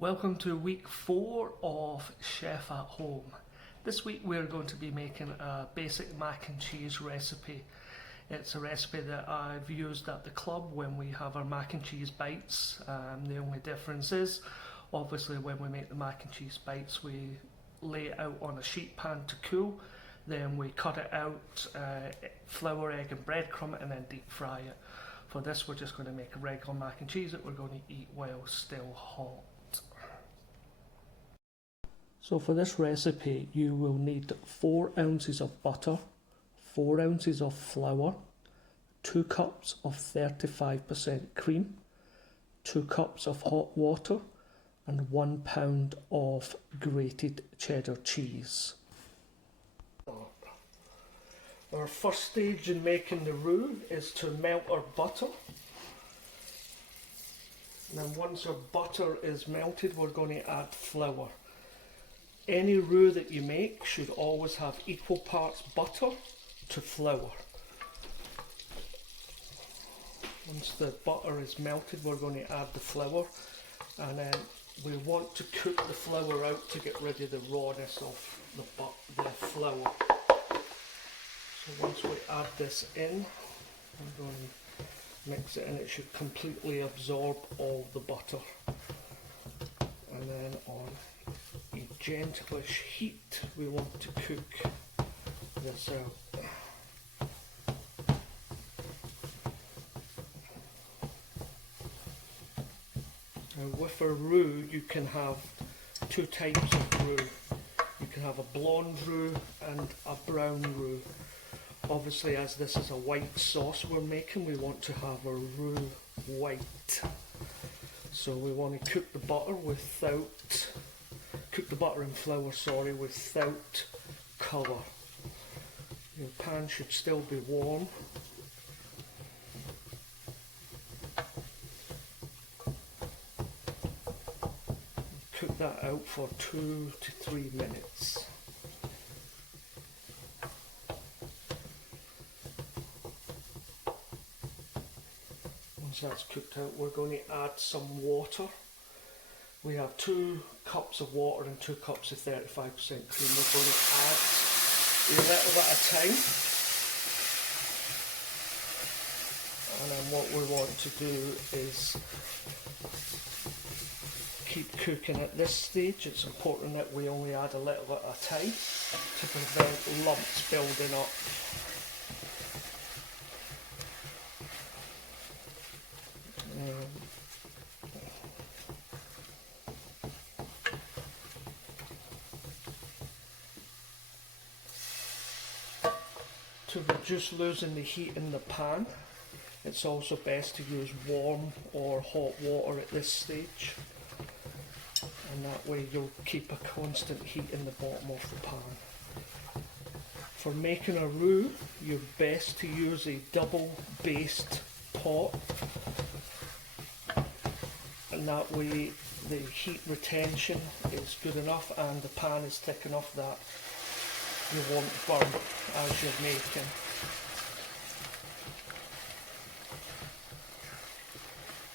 Welcome to week 4 of Chef at Home. This week we're going to be making a basic mac and cheese recipe. It's a recipe that I've used at the club when we have our mac and cheese bites. The only difference is, obviously when we make the mac and cheese bites we lay it out on a sheet pan to cool, then we cut it out, flour, egg and breadcrumb it and then deep fry it. For this we're just going to make a regular mac and cheese that we're going to eat while still hot. So for this recipe you will need 4 ounces of butter, 4 ounces of flour, 2 cups of 35% cream, 2 cups of hot water and 1 pound of grated cheddar cheese. Our first stage in making the roux is to melt our butter. And then once our butter is melted we're going to add flour. Any roux that you make should always have equal parts butter to flour. Once the butter is melted we're going to add the flour, and then we want to cook the flour out to get rid of the rawness of the flour. So once we add this in, I'm going to mix it and it should completely absorb all the butter. And then on a gentlish heat we want to cook this out. Now with a roux you can have 2 types of roux. You can have a blonde roux and a brown roux. Obviously as this is a white sauce we're making, we want to have a roux white. So we want to cook the butter and flour, without colour. Your pan should still be warm. Cook that out for 2 to 3 minutes. Once that's cooked out we're going to add some water. We have 2 cups of water and 2 cups of 35% cream. We're going to add a little bit at a time. And then what we want to do is keep cooking at this stage. It's important that we only add a little bit at a time to prevent lumps building up. To reduce losing the heat in the pan, it's also best to use warm or hot water at this stage, and that way you'll keep a constant heat in the bottom of the pan. For making a roux, you're best to use a double based pot, and that way the heat retention is good enough and the pan is thick enough that you won't burn as you're making.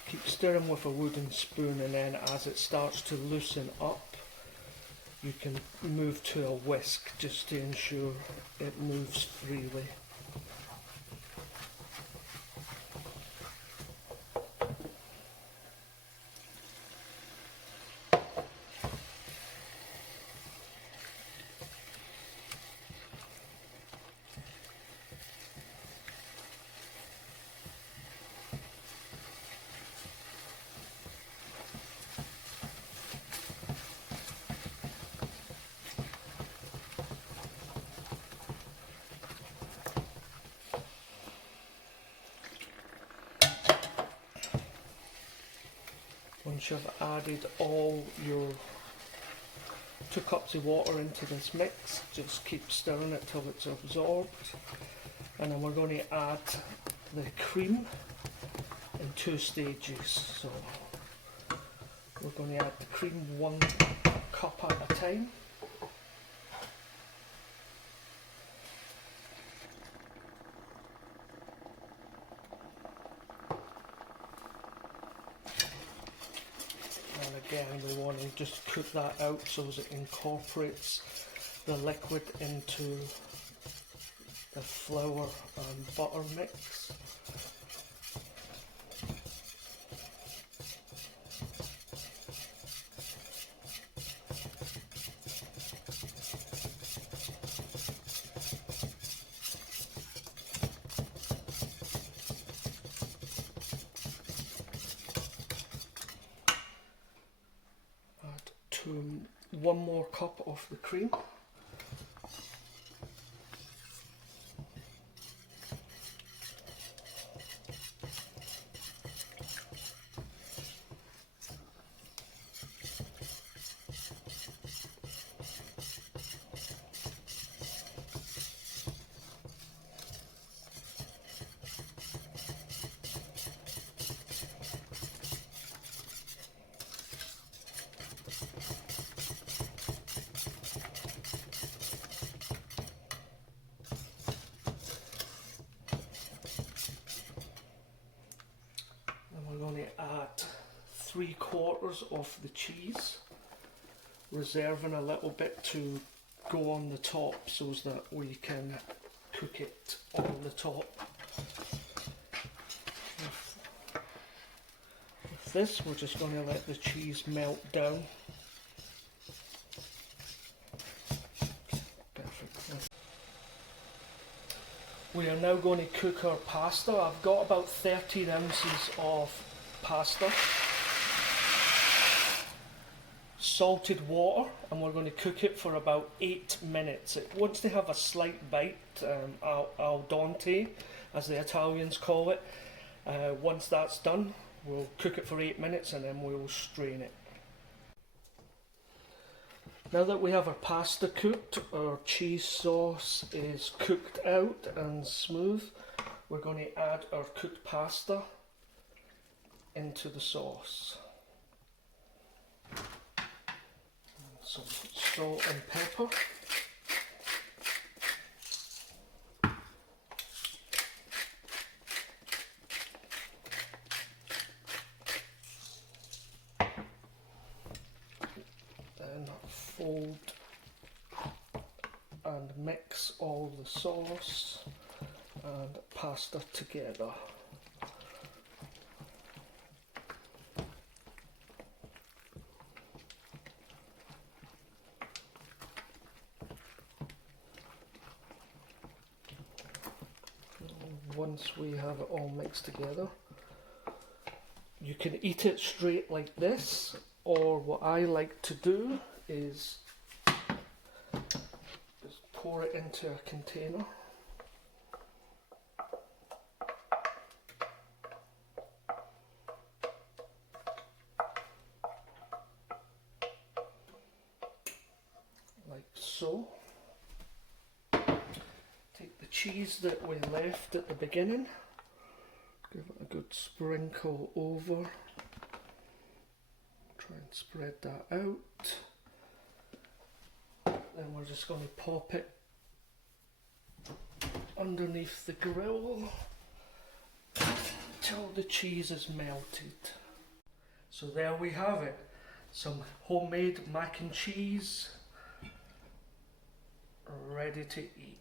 Keep stirring with a wooden spoon, and then as it starts to loosen up you can move to a whisk just to ensure it moves freely. Once you've added all your 2 cups of water into this mix, just keep stirring it till it's absorbed, and then we're going to add the cream in 2 stages. So we're going to add the cream 1 cup at a time. again we want to just cook that out so as it incorporates the liquid into the flour and butter mix. To 1 more cup of the cream. We're going to add 3/4 of the cheese, reserving a little bit to go on the top so that we can cook it on the top. With this, we're just going to let the cheese melt down. Perfect. We are now going to cook our pasta. I've got about 13 ounces of pasta, salted water, and we're going to cook it for about 8 minutes. It wants to have a slight bite, al dente as the Italians call it. Once that's done, we'll cook it for 8 minutes and then we'll strain it. Now that we have our pasta cooked, our cheese sauce is cooked out and smooth, we're going to add our cooked pasta into the sauce. Some salt and pepper. Then fold and mix all the sauce and pasta together. Once we have it all mixed together, you can eat it straight like this, or what I like to do is just pour it into a container. Like so. Take the cheese that we left at the beginning, give it a good sprinkle over, try and spread that out. Then we're just going to pop it underneath the grill till the cheese is melted. So there we have it, some homemade mac and cheese ready to eat.